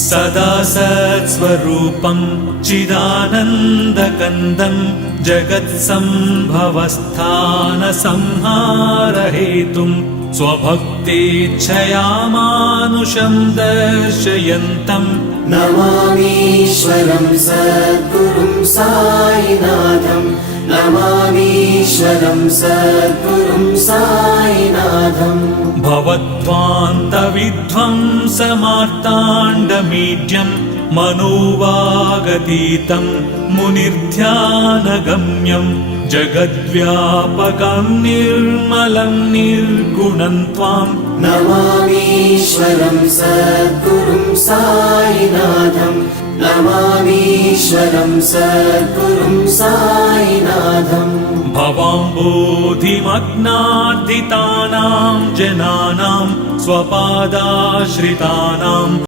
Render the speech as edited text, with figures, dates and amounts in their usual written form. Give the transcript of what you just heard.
सदा सत्स्वरूपं चिदानन्दकन्दं जगत्सम्भवस्थानसंहारहेतुं स्वभक्तेच्छया मानुषं दर्शयन्तं नमामीश्वरं सद्गुरुं साईनाथं नमामीश्वरं सद्गुरुं साईनाथम् भवद्ध्वान्तविध्वंसमार्ताण्डमीड्यं मनोवागतीतं मुनिर्ध्यानगम्यं जगद्व्यापकं निर्मलं निर्गुणं त्वां नमामीश्वरं सद्गुरुं साईनाथं नमामीश्वरं सद्गुरुं साईनाथम् भवाम्बोधिमग्नार्दितानां जनानां स्वपादाश्रितानां